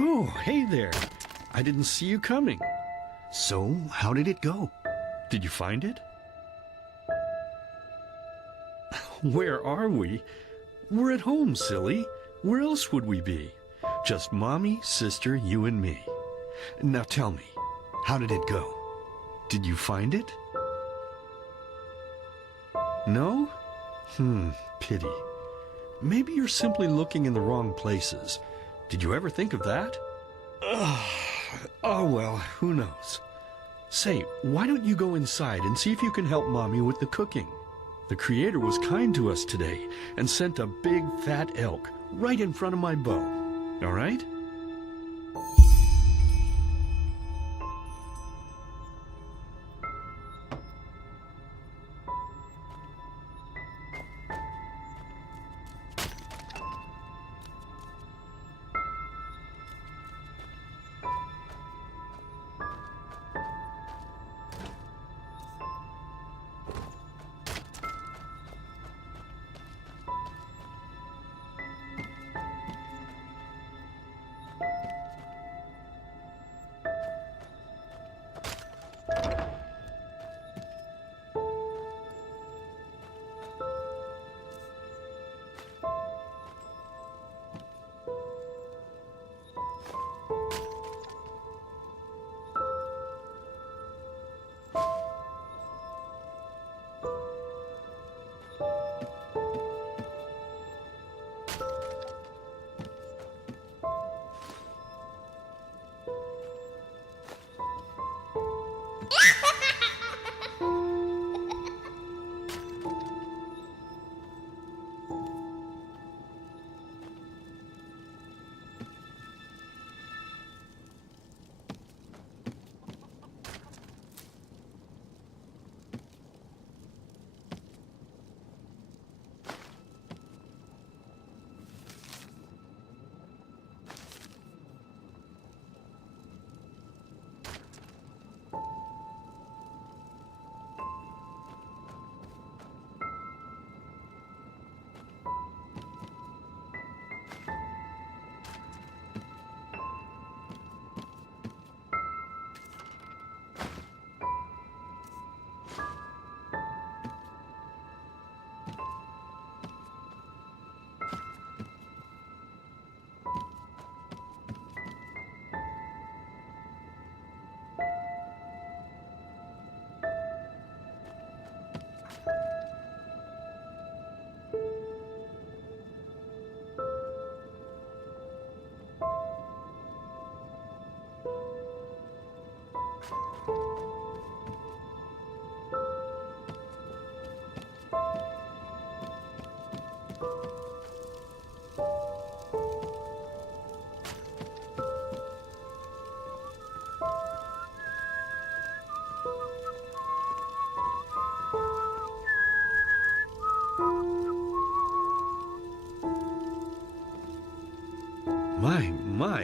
Oh, hey there. I didn't see you coming. So, how did it go? Did you find it? Where are we? We're at home, silly. Where else would we be? Just Mommy, sister, you and me. Now tell me, how did it go? Did you find it? No? Pity. Maybe you're simply looking in the wrong places. Did you ever think of that? Oh, well, who knows? Say, why don't you go inside and see if you can help Mommy with the cooking? The Creator was kind to us today and sent a big fat elk right in front of my bow. All right?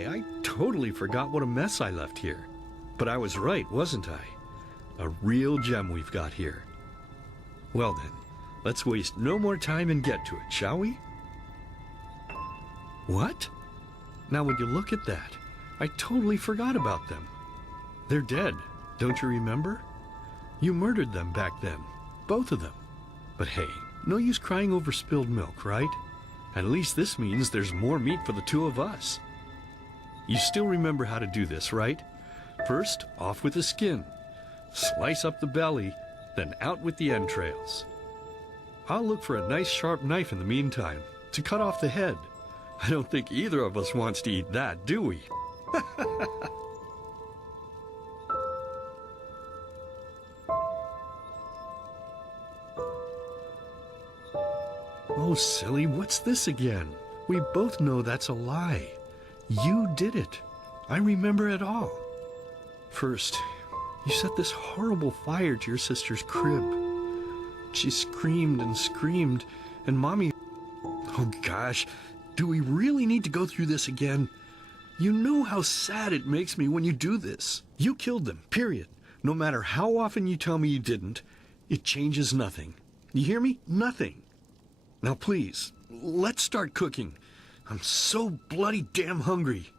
I totally forgot what a mess I left here. But I was right, wasn't I? A real gem we've got here. Well then, let's waste no more time and get to it, shall we? What? Now would you look at that? I totally forgot about them. They're dead, don't you remember? You murdered them back then, both of them. But hey, no use crying over spilled milk, right? At least this means there's more meat for the two of us. You still remember how to do this, right? First, off with the skin. Slice up the belly, then out with the entrails. I'll look for a nice sharp knife in the meantime to cut off the head. I don't think either of us wants to eat that, do we? Oh, silly, what's this again? We both know that's a lie. You did it. I remember it all. First, you set this horrible fire to your sister's crib. She screamed and screamed, and Mommy... Oh gosh, do we really need to go through this again? You know how sad it makes me when you do this. You killed them, period. No matter how often you tell me you didn't, it changes nothing. You hear me? Nothing. Now please, let's start cooking. I'm so bloody damn hungry.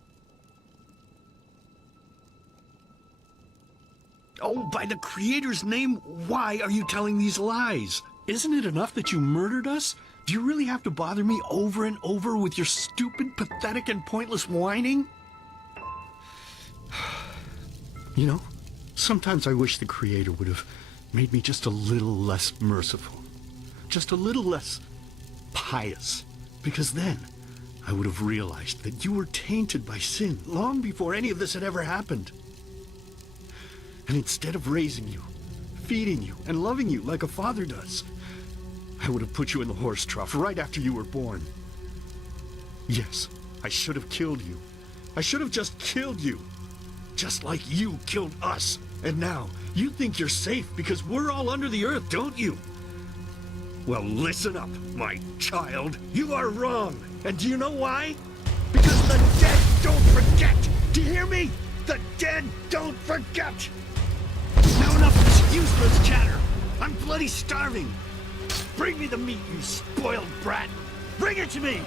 Oh, by the Creator's name, why are you telling these lies? Isn't it enough that you murdered us? Do you really have to bother me over and over with your stupid, pathetic, and pointless whining? You know, sometimes I wish the Creator would have made me just a little less merciful. Just a little less pious. Because then I would have realized that you were tainted by sin long before any of this had ever happened. And instead of raising you, feeding you, and loving you like a father does, I would have put you in the horse trough right after you were born. Yes, I should have killed you. I should have just killed you. Just like you killed us. And now, you think you're safe because we're all under the earth, don't you? Well, listen up, my child. You are wrong. And do you know why? Because the dead don't forget. Do you hear me? The dead don't forget. Now enough of this useless chatter. I'm bloody starving. Bring me the meat, you spoiled brat. Bring it to me.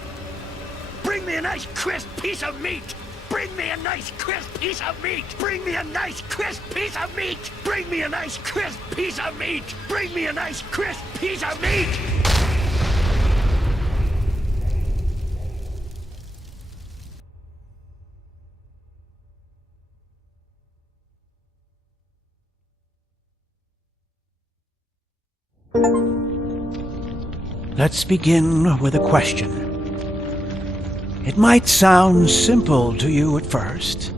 Bring me a nice crisp piece of meat. Bring me a nice crisp piece of meat. Bring me a nice crisp piece of meat. Bring me a nice crisp piece of meat. Bring me a nice crisp piece of meat. Let's begin with a question. It might sound simple to you at first,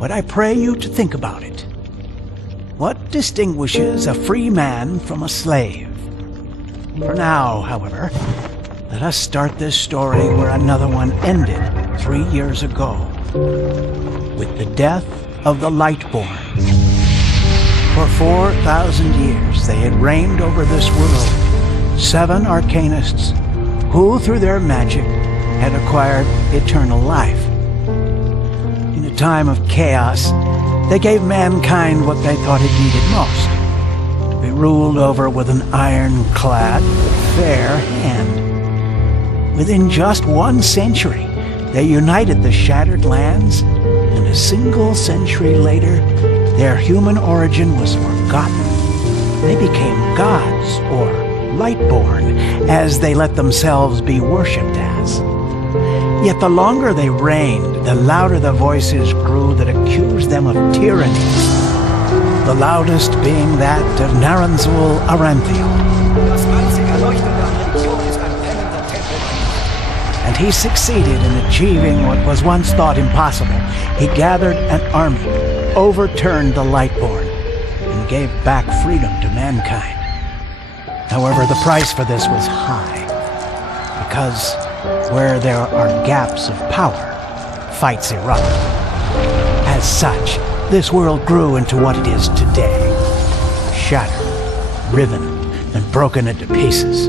but I pray you to think about it. What distinguishes a free man from a slave? For now, however, let us start this story where another one ended 3 years ago, with the death of the Lightborn. For 4,000 years they had reigned over this world, 7 arcanists who, through their magic, had acquired eternal life. In a time of chaos, they gave mankind what they thought it needed most, to be ruled over with an ironclad, fair hand. Within just 1 century, they united the shattered lands, and a single century later, their human origin was forgotten. They became gods, or Lightborn, as they let themselves be worshipped as. Yet the longer they reigned, the louder the voices grew that accused them of tyranny, the loudest being that of Naranzul Aranthiel. And he succeeded in achieving what was once thought impossible. He gathered an army, overturned the Lightborn, and gave back freedom to mankind. However, the price for this was high, because where there are gaps of power, fights erupt. As such, this world grew into what it is today, shattered, riven, and broken into pieces.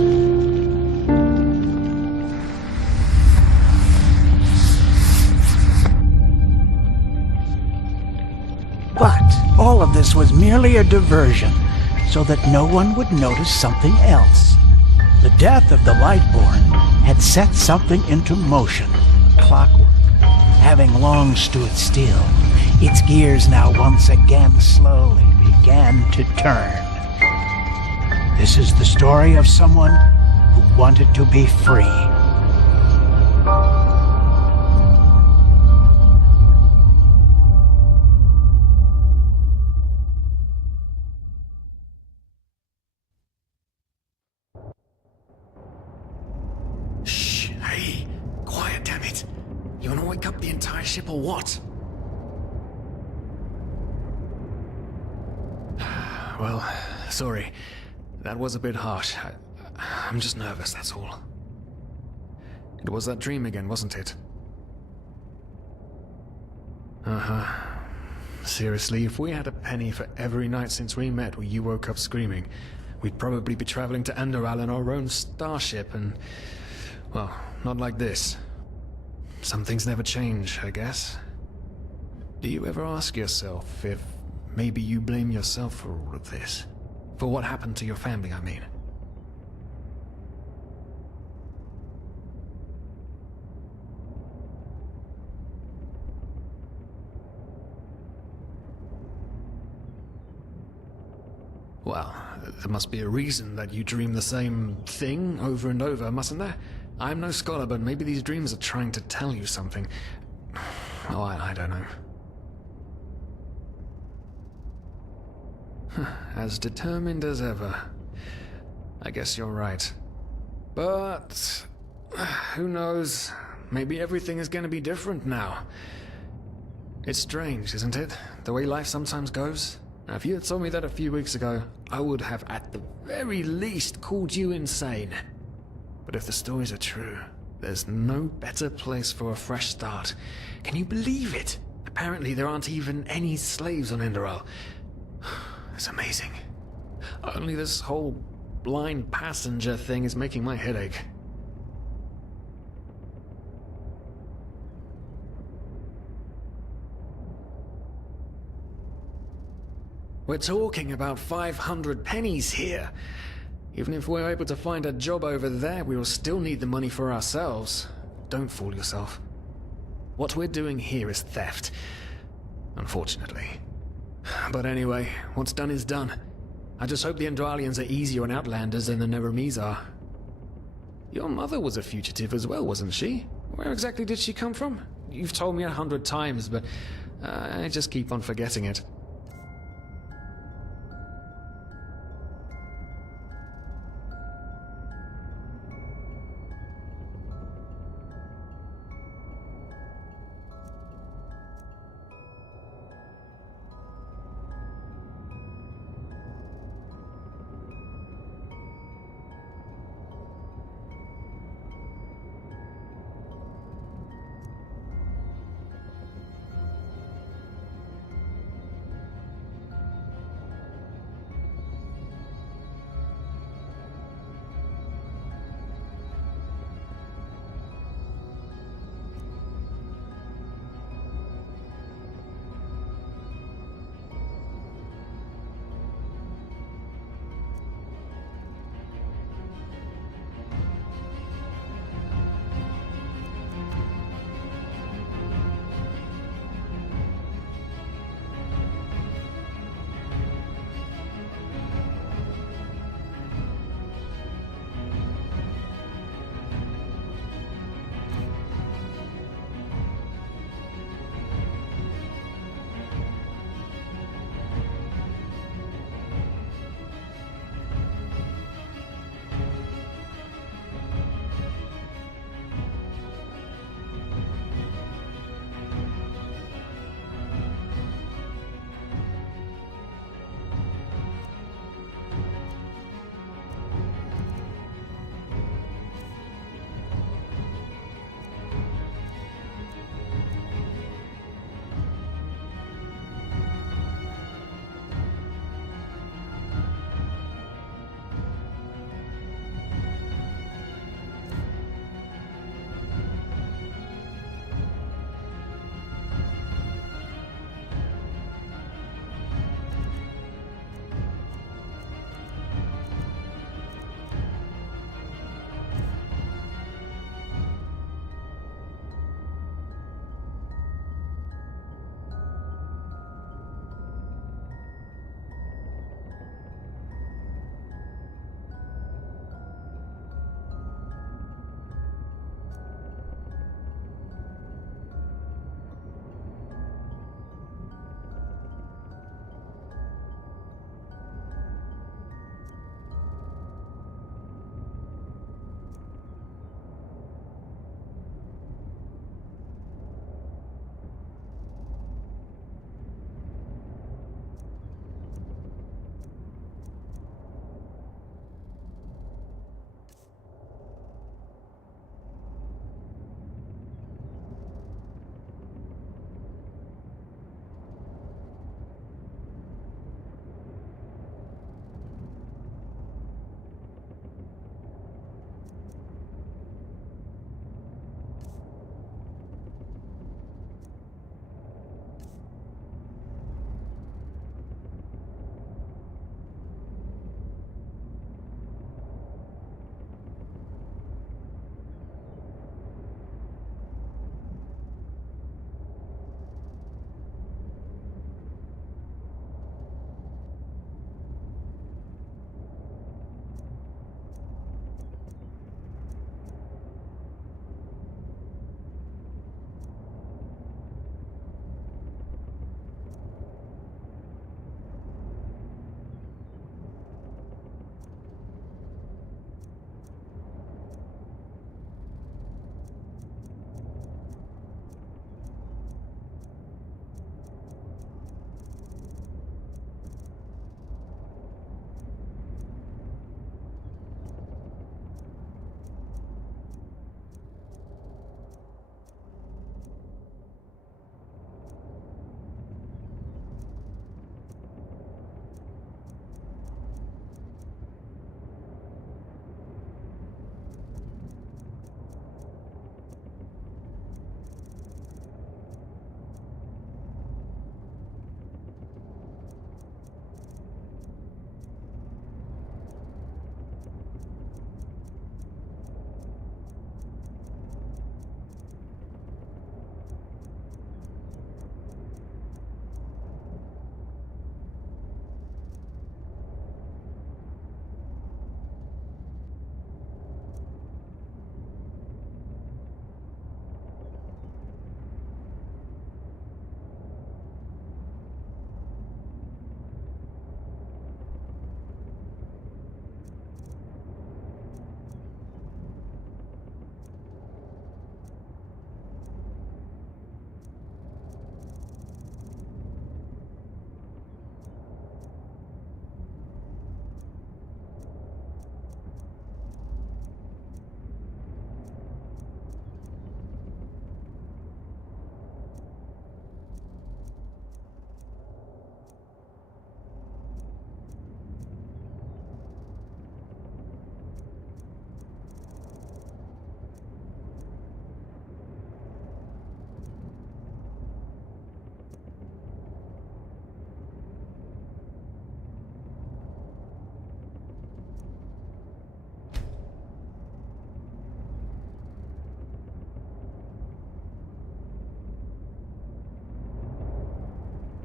But all of this was merely a diversion, so that no one would notice something else. The death of the Lightborn had set something into motion, clockwork. Having long stood still, its gears now once again slowly began to turn. This is the story of someone who wanted to be free. Hey, quiet, damn it. You wanna wake up the entire ship or what? Well, sorry. That was a bit harsh. I'm just nervous, that's all. It was that dream again, wasn't it? Uh-huh. Seriously, if we had a penny for every night since we met where you woke up screaming, we'd probably be traveling to Enderal in our own starship and... well, not like this. Some things never change, I guess. Do you ever ask yourself if maybe you blame yourself for all of this? For what happened to your family, I mean? Well, there must be a reason that you dream the same thing over and over, mustn't there? I'm no scholar, but maybe these dreams are trying to tell you something. Oh, I don't know. As determined as ever. I guess you're right. But who knows? Maybe everything is going to be different now. It's strange, isn't it? The way life sometimes goes. Now, if you had told me that a few weeks ago, I would have at the very least called you insane. But if the stories are true, there's no better place for a fresh start. Can you believe it? Apparently there aren't even any slaves on Enderal. It's amazing. Only this whole blind passenger thing is making my head ache. We're talking about 500 pennies here. Even if we're able to find a job over there, we will still need the money for ourselves. Don't fool yourself. What we're doing here is theft. Unfortunately. But anyway, what's done is done. I just hope the Enderalians are easier on Outlanders than the Neremes are. Your mother was a fugitive as well, wasn't she? Where exactly did she come from? You've told me 100 times, but I just keep on forgetting it.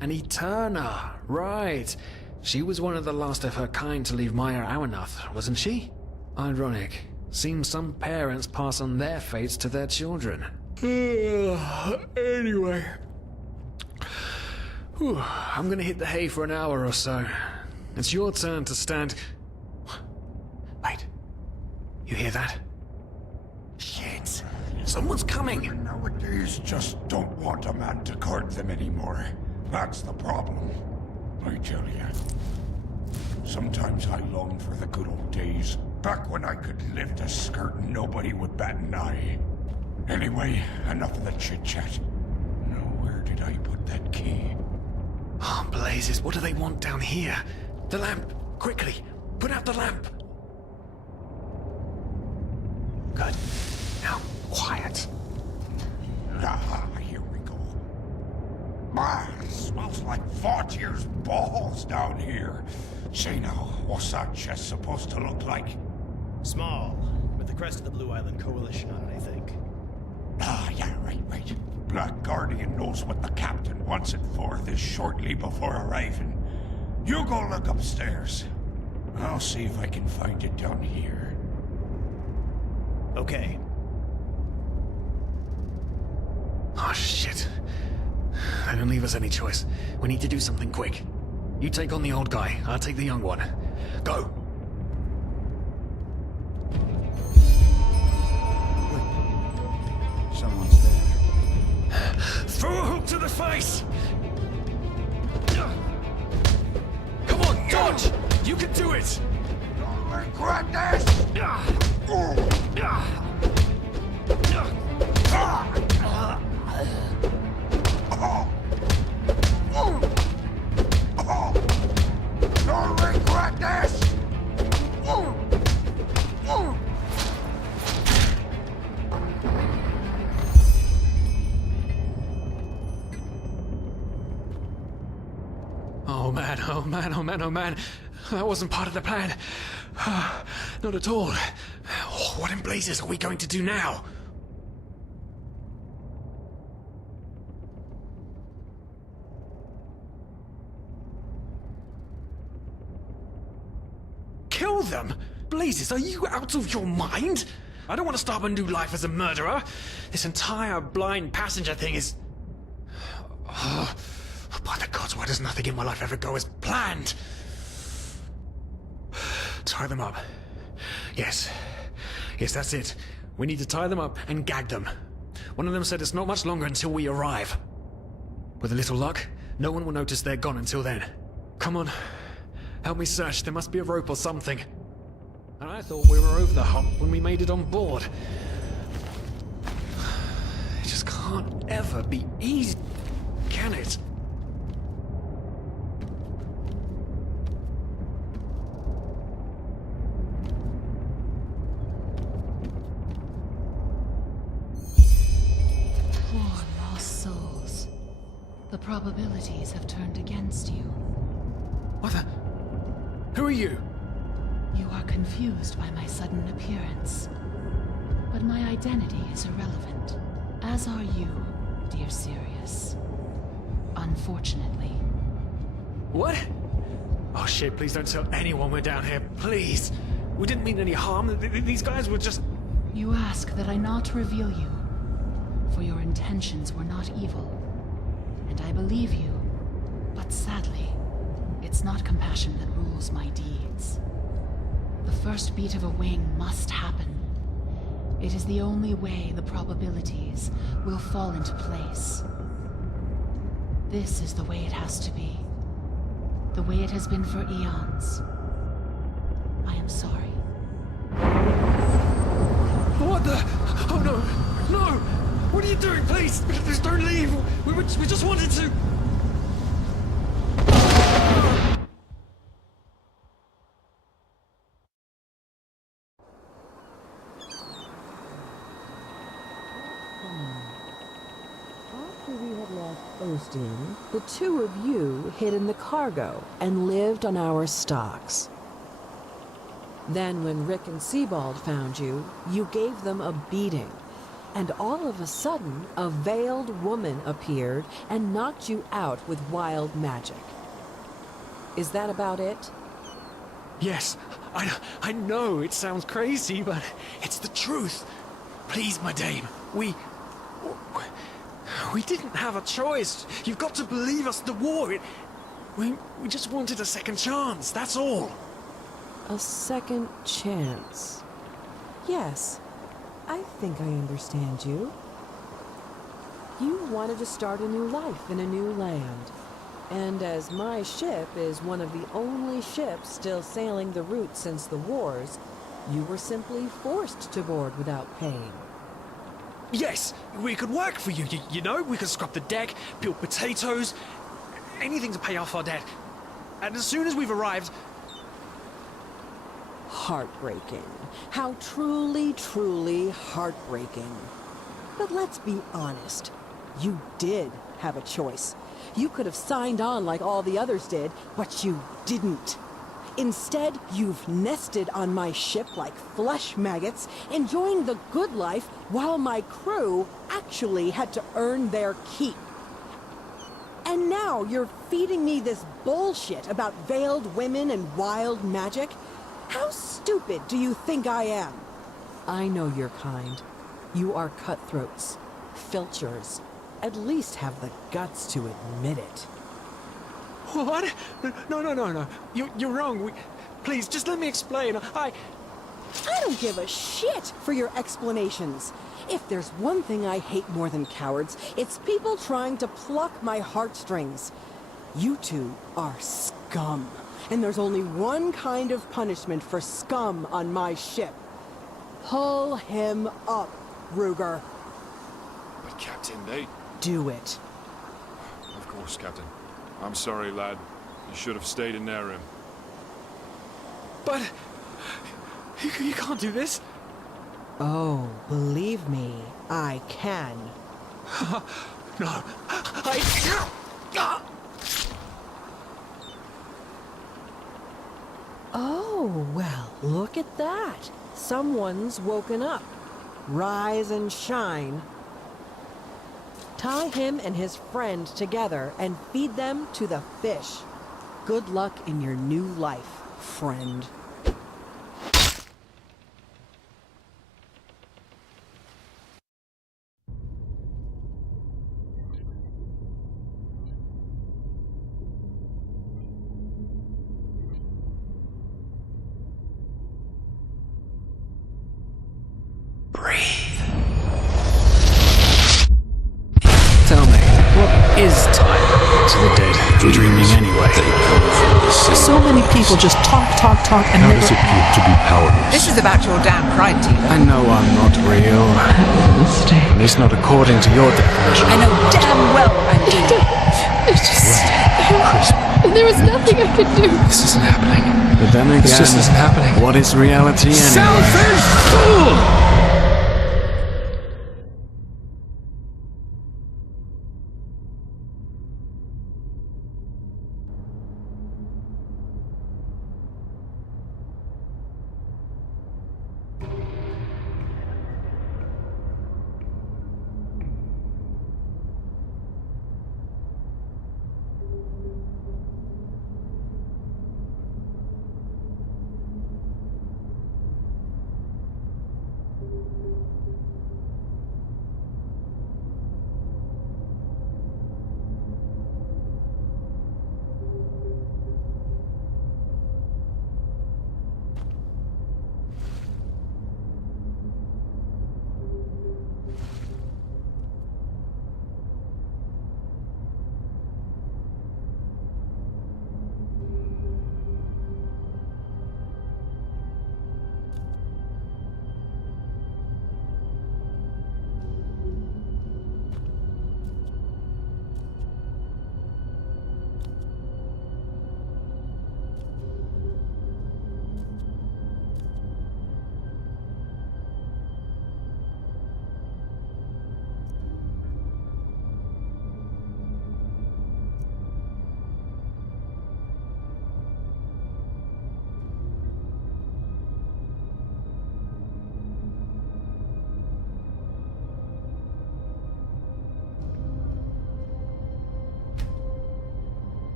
An Eterna, right. She was one of the last of her kind to leave Maya Awernath, wasn't she? Ironic. Seems some parents pass on their fates to their children. Anyway. Whew, I'm gonna hit the hay for an hour or so. It's your turn to stand... Wait. You hear that? Shit. Someone's coming! Women nowadays just don't want a man to guard them anymore. That's the problem. I tell you. Sometimes I long for the good old days, back when I could lift a skirt and nobody would bat an eye. Anyway, enough of the chit-chat. Now, where did I put that key? Oh, blazes, what do they want down here? The lamp! Quickly! Put out the lamp! Good. Now, quiet. Ah, here we go. Ah, it smells like Vaughtier's balls down here. Say now, what's that chest supposed to look like? Small, with the crest of the Blue Island Coalition on it, I think. Ah, yeah, right. Black Guardian knows what the captain wants it for this shortly before arriving. You go look upstairs. I'll see if I can find it down here. Okay. Oh, shit. They don't leave us any choice. We need to do something quick. You take on the old guy, I'll take the young one. Go! Someone's there. Throw a hook to the face! Come on, dodge! You can do it! Don't regret this! Don't regret this! Oh man. That wasn't part of the plan. Not at all. What in blazes are we going to do now? Kill them? Blazes, are you out of your mind? I don't want to start a new life as a murderer. This entire blind passenger thing is... by the gods, why does nothing in my life ever go as planned? Tie them up. Yes, that's it. We need to tie them up and gag them. One of them said it's not much longer until we arrive. With a little luck, no one will notice they're gone until then. Come on, help me search. There must be a rope or something. And I thought we were over the hump when we made it on board. It just can't ever be easy, can it? Poor lost souls. The probabilities have turned against you. What the? Who are you? You are confused by my sudden appearance. But my identity is irrelevant, as are you, dear Sirius. Unfortunately. What? Oh shit, please don't tell anyone we're down here, please. We didn't mean any harm. These guys were just... You ask that I not reveal you, for your intentions were not evil. And I believe you, but sadly, it's not compassion that rules my deeds. The first beat of a wing must happen. It is the only way the probabilities will fall into place. This is the way it has to be. The way it has been for eons. I am sorry. What the? Oh no! No! What are you doing? Please! Please don't leave! We just wanted to... After we had left Osteen, the two of you hid in the cargo and lived on our stocks. Then when Rick and Sebald found you, you gave them a beating. And all of a sudden, a veiled woman appeared and knocked you out with wild magic. Is that about it? Yes, I know it sounds crazy, but it's the truth. Please, my dame, we didn't have a choice. You've got to believe us, the war, we just wanted a second chance, that's all. A second chance. Yes, I think I understand you. You wanted to start a new life in a new land. And as my ship is one of the only ships still sailing the route since the wars, you were simply forced to board without paying. Yes, we could work for you, you know? We could scrub the deck, peel potatoes, anything to pay off our debt. And as soon as we've arrived... Heartbreaking. How truly, truly heartbreaking. But let's be honest. You did have a choice. You could have signed on like all the others did, but you didn't. Instead, you've nested on my ship like flesh maggots, enjoying the good life while my crew actually had to earn their keep. And now you're feeding me this bullshit about veiled women and wild magic? How stupid do you think I am? I know your kind. You are cutthroats, filchers. At least have the guts to admit it. What? No. You're wrong. Please, just let me explain. I don't give a shit for your explanations. If there's one thing I hate more than cowards, it's people trying to pluck my heartstrings. You two are scum. And there's only one kind of punishment for scum on my ship. Pull him up, Ruger. But Captain, they... Do it. Of course, Captain. I'm sorry, lad. You should have stayed in their room. But... You can't do this. Oh, believe me, I can. No, Oh, well, look at that. Someone's woken up. Rise and shine. Tie him and his friend together and feed them to the fish. Good luck in your new life, friend. Tell me, what is time to the dead? Dreaming anyway. So many people just talk, and How never... does it feel to be powerless? This is about your damn pride, Tina. I know I'm not real. At least not according to your definition. I know damn well I'm doing. It's just... There was nothing I could do. This isn't happening. But then again, this just isn't happening. What is reality anyway? Selfish fool!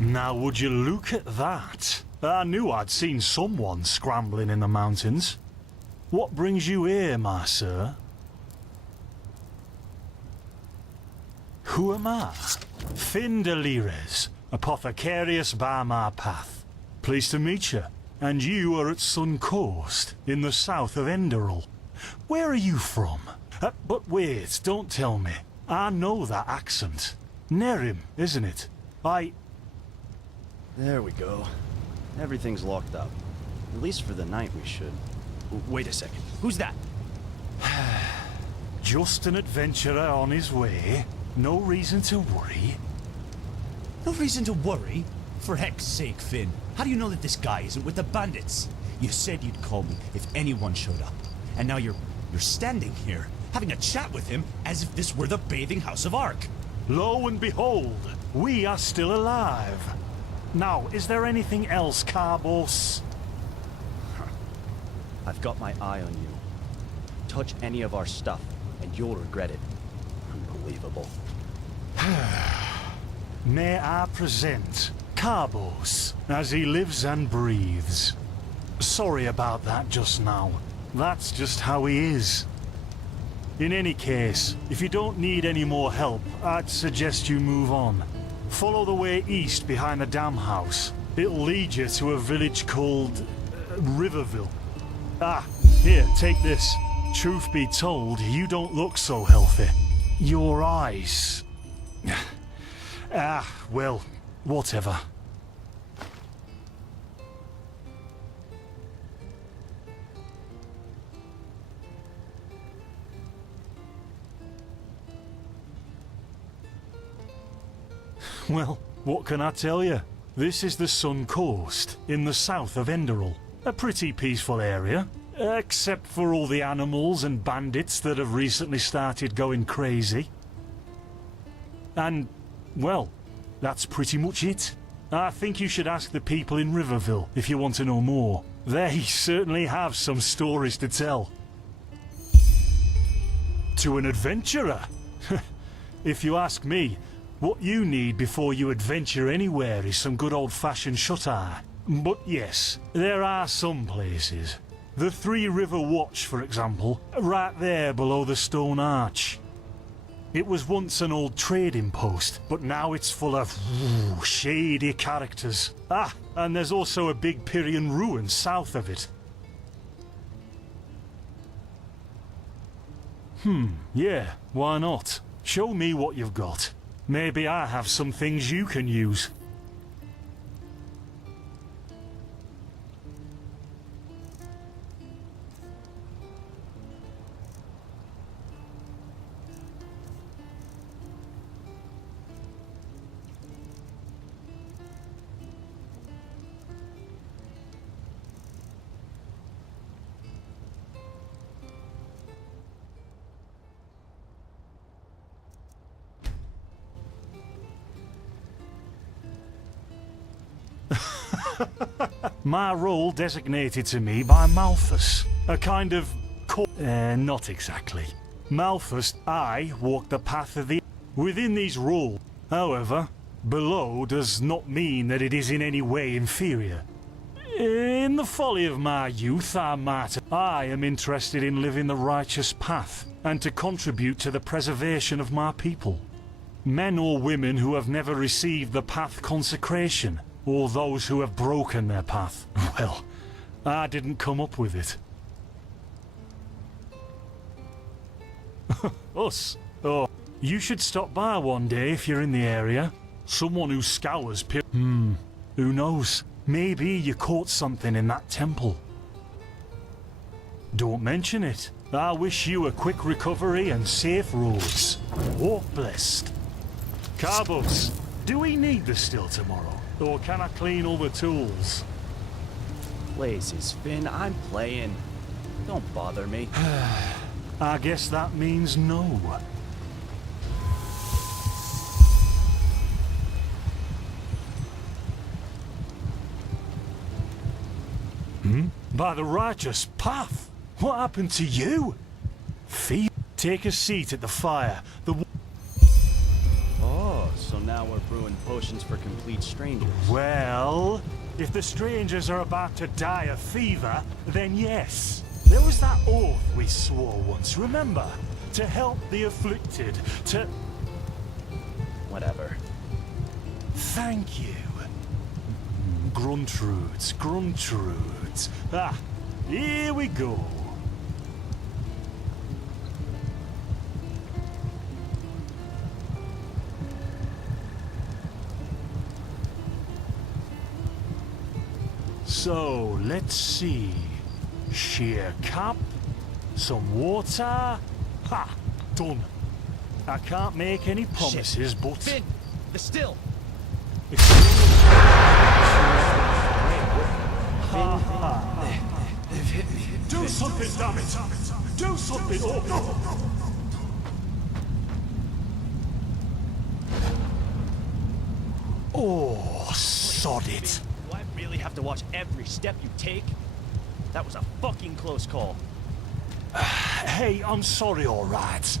Now would you look at that? I knew I'd seen someone scrambling in the mountains. What brings you here, my sir? Who am I? Finn de Lires, apothecarius by my path. Pleased to meet you. And you are at Sun Coast, in the south of Enderal. Where are you from? But wait, don't tell me. I know that accent. Nerim, isn't it? There we go. Everything's locked up. At least for the night we should. Wait a second. Who's that? Just an adventurer on his way. No reason to worry. No reason to worry? For heck's sake, Finn. How do you know that this guy isn't with the bandits? You said you'd call me if anyone showed up. And now you're standing here, having a chat with him as if this were the bathing house of Ark. Lo and behold, we are still alive. Now, is there anything else, Carbos? I've got my eye on you. Touch any of our stuff, and you'll regret it. Unbelievable. May I present Carbos, as he lives and breathes. Sorry about that just now. That's just how he is. In any case, if you don't need any more help, I'd suggest you move on. Follow the way east behind the dam house. It'll lead you to a village called Riverville. Ah, here, take this. Truth be told, you don't look so healthy. Your eyes... well, whatever. Well, what can I tell you? This is the Sun Coast, in the south of Enderal. A pretty peaceful area, except for all the animals and bandits that have recently started going crazy. And, well, that's pretty much it. I think you should ask the people in Riverville if you want to know more. They certainly have some stories to tell. To an adventurer? If you ask me, what you need before you adventure anywhere is some good old-fashioned shut-eye. But yes, there are some places. The Three River Watch, for example, right there below the stone arch. It was once an old trading post, but now it's full of shady characters. Ah, and there's also a big Pyrian ruin south of it. Yeah, why not? Show me what you've got. Maybe I have some things you can use. My role designated to me by Malthus, a kind of not exactly. Malthus, I walk the path of the... Within these rules, however, below does not mean that it is in any way inferior. In the folly of my youth, I am interested in living the righteous path, and to contribute to the preservation of my people. Men or women who have never received the path consecration, or those who have broken their path. Well, I didn't come up with it. Us? Oh, you should stop by one day if you're in the area. Someone who scours who knows? Maybe you caught something in that temple. Don't mention it. I wish you a quick recovery and safe roads. Walk blessed. Carbos, do we need the still tomorrow? Or can I clean all the tools? Places, Finn, I'm playing. Don't bother me. I guess that means no. By the righteous path? What happened to you? Take a seat at the fire. Boss. So now we're brewing potions for complete strangers. Well, if the strangers are about to die of fever, then yes. There was that oath we swore once, remember? To help the afflicted, to... Whatever. Thank you. Gruntrudes, Gruntrudes. Ah, here we go. So, let's see. Sheer cap, some water. Ha! Done. I can't make any promises, but... Finn! The still! They've hit me. Do something, damn it! Do something! Oh, sod it. Do I really have to watch every step you take? That was a fucking close call. Hey, I'm sorry, alright.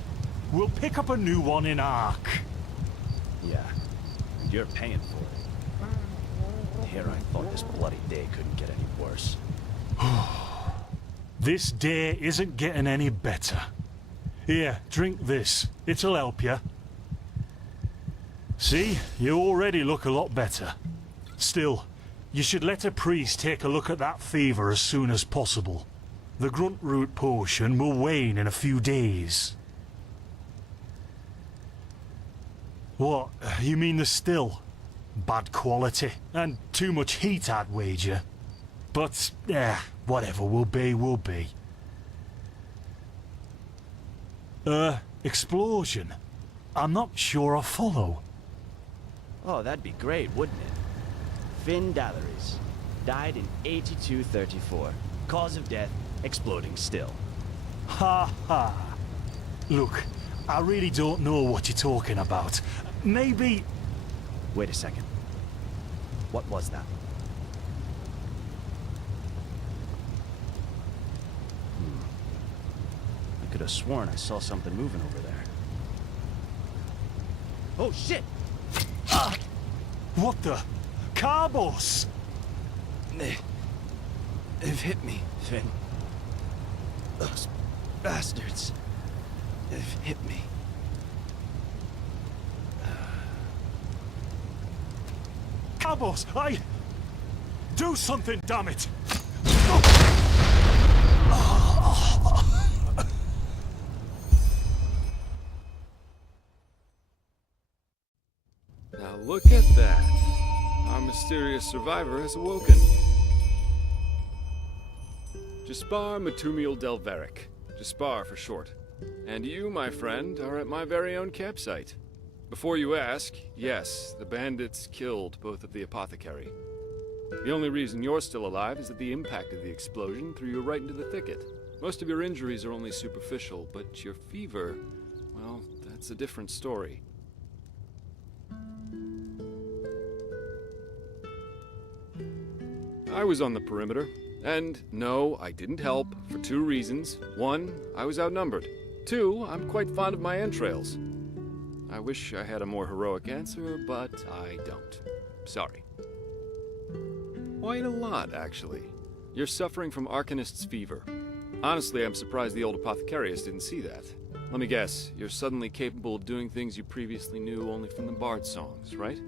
We'll pick up a new one in Ark. Yeah, and you're paying for it. Here I thought this bloody day couldn't get any worse. This day isn't getting any better. Here, drink this. It'll help you. See, you already look a lot better. Still, you should let a priest take a look at that fever as soon as possible. The grunt root potion will wane in a few days. What, you mean the still? Bad quality, and too much heat, I'd wager. But, whatever will be, will be. Explosion? I'm not sure I follow. Oh, that'd be great, wouldn't it? Finn Dalleries. Died in 8234. Cause of death, exploding still. Ha ha. Look, I really don't know what you're talking about. Maybe... Wait a second. What was that? I could have sworn I saw something moving over there. Oh shit! Ah! What the? Carbos! They've hit me, Finn. Those bastards. They've hit me. Carbos, do something, damn it! Now look at that. Our mysterious survivor has awoken. Jaspar Matumiel Delveric. Jaspar for short. And you, my friend, are at my very own campsite. Before you ask, yes, the bandits killed both of the apothecary. The only reason you're still alive is that the impact of the explosion threw you right into the thicket. Most of your injuries are only superficial, but your fever, well, that's a different story. I was on the perimeter, and no, I didn't help, for two reasons. One, I was outnumbered. Two, I'm quite fond of my entrails. I wish I had a more heroic answer, but I don't. Sorry. Quite a lot, actually. You're suffering from Arcanist's fever. Honestly, I'm surprised the old apothecarius didn't see that. Let me guess, you're suddenly capable of doing things you previously knew only from the bard songs, right?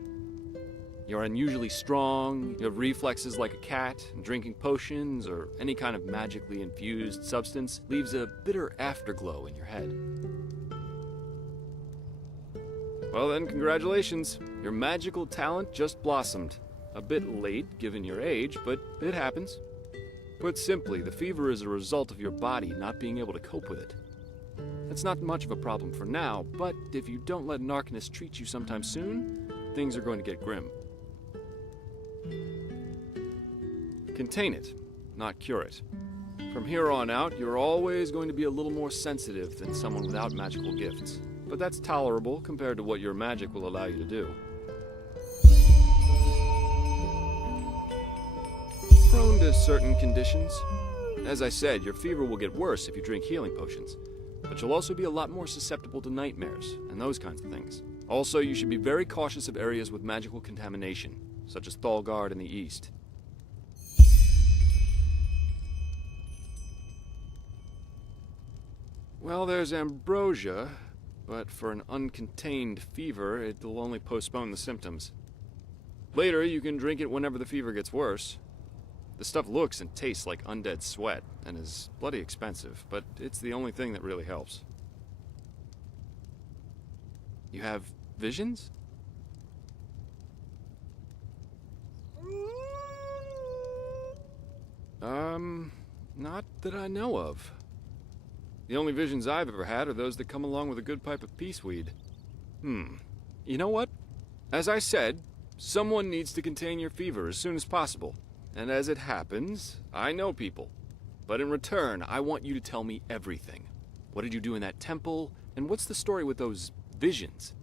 You're unusually strong, you have reflexes like a cat, and drinking potions or any kind of magically infused substance leaves a bitter afterglow in your head. Well then, congratulations. Your magical talent just blossomed. A bit late, given your age, but it happens. Put simply, the fever is a result of your body not being able to cope with it. That's not much of a problem for now, but if you don't let an Arcanist treat you sometime soon, things are going to get grim. Contain it, not cure it. From here on out, you're always going to be a little more sensitive than someone without magical gifts. But that's tolerable compared to what your magic will allow you to do. Prone to certain conditions. As I said, your fever will get worse if you drink healing potions, but you'll also be a lot more susceptible to nightmares and those kinds of things. Also, you should be very cautious of areas with magical contamination, such as Thalgard in the east. Well, there's ambrosia, but for an uncontained fever, it'll only postpone the symptoms. Later, you can drink it whenever the fever gets worse. The stuff looks and tastes like undead sweat, and is bloody expensive, but it's the only thing that really helps. You have visions? Not that I know of. The only visions I've ever had are those that come along with a good pipe of peaceweed. You know what? As I said, someone needs to contain your fever as soon as possible. And as it happens, I know people. But in return, I want you to tell me everything. What did you do in that temple? And what's the story with those visions?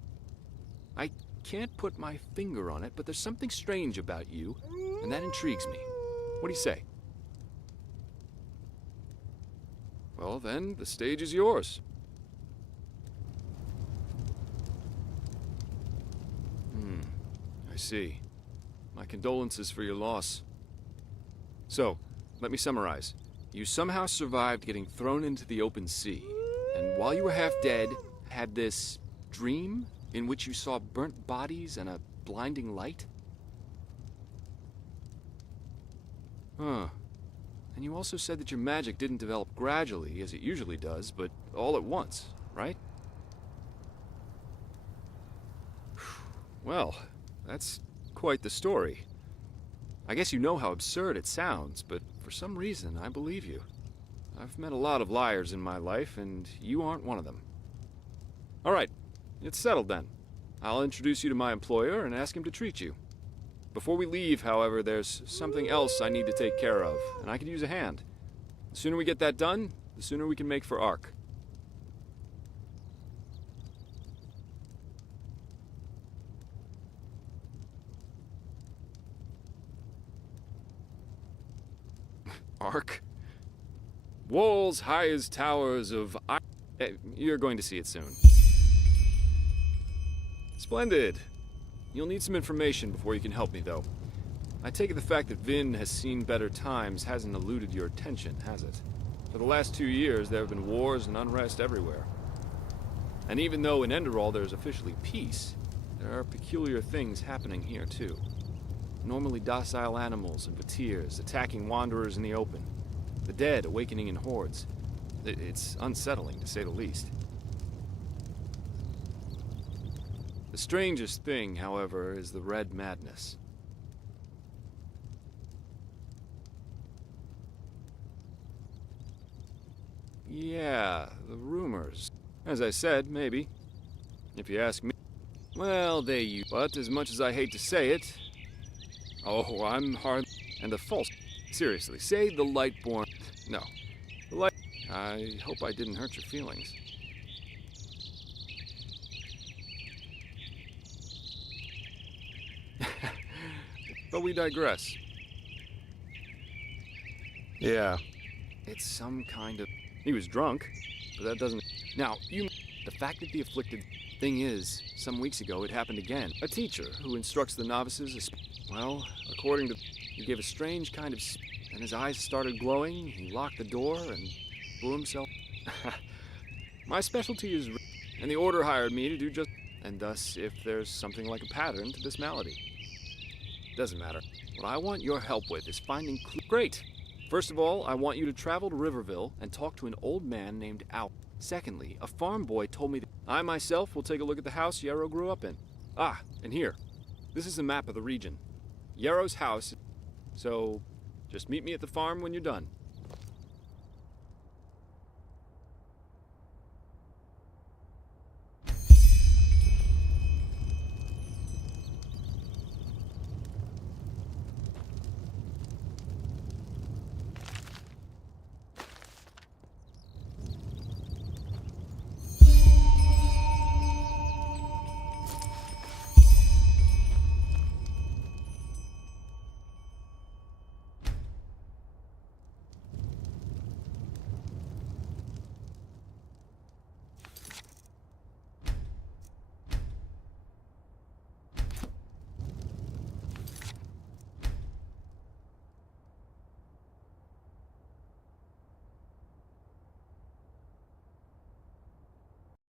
I can't put my finger on it, but there's something strange about you, and that intrigues me. What do you say? Well, then, the stage is yours. I see. My condolences for your loss. So, let me summarize. You somehow survived getting thrown into the open sea, and while you were half dead, had this dream in which you saw burnt bodies and a blinding light? Huh. And you also said that your magic didn't develop gradually, as it usually does, but all at once, right? Well, that's quite the story. I guess you know how absurd it sounds, but for some reason, I believe you. I've met a lot of liars in my life, and you aren't one of them. All right, it's settled then. I'll introduce you to my employer and ask him to treat you. Before we leave, however, there's something else I need to take care of, and I could use a hand. The sooner we get that done, the sooner we can make for Ark. Ark? Walls high as towers of iron. You're going to see it soon. Splendid. You'll need some information before you can help me, though. I take it the fact that Vin has seen better times hasn't eluded your attention, has it? For the last 2 years, there have been wars and unrest everywhere. And even though in Enderal there's officially peace, there are peculiar things happening here, too. Normally docile animals and Vatirs attacking wanderers in the open. The dead awakening in hordes. It's unsettling, to say the least. The strangest thing, however, is the Red Madness. Yeah, the rumors. As I said, maybe. If you ask me. Well, but as much as I hate to say it... Oh, I'm hard... And the false... Seriously, say the Lightborn... No. The Light... I hope I didn't hurt your feelings. But we digress. Yeah. It's some kind of... He was drunk, but that doesn't... Now, the fact that the afflicted... Thing is, some weeks ago it happened again. A teacher who instructs the novices is... Well, according to... He gave a strange kind of... And his eyes started glowing, he locked the door, and blew himself... My specialty is... And the Order hired me to do just... And thus, if there's something like a pattern to this malady. Doesn't matter. What I want your help with is finding Great! First of all, I want you to travel to Riverville and talk to an old man named Al. Secondly, a farm boy told me that I myself will take a look at the house Yarrow grew up in. Ah, and here. This is a map of the region. Yarrow's house. So, just meet me at the farm when you're done.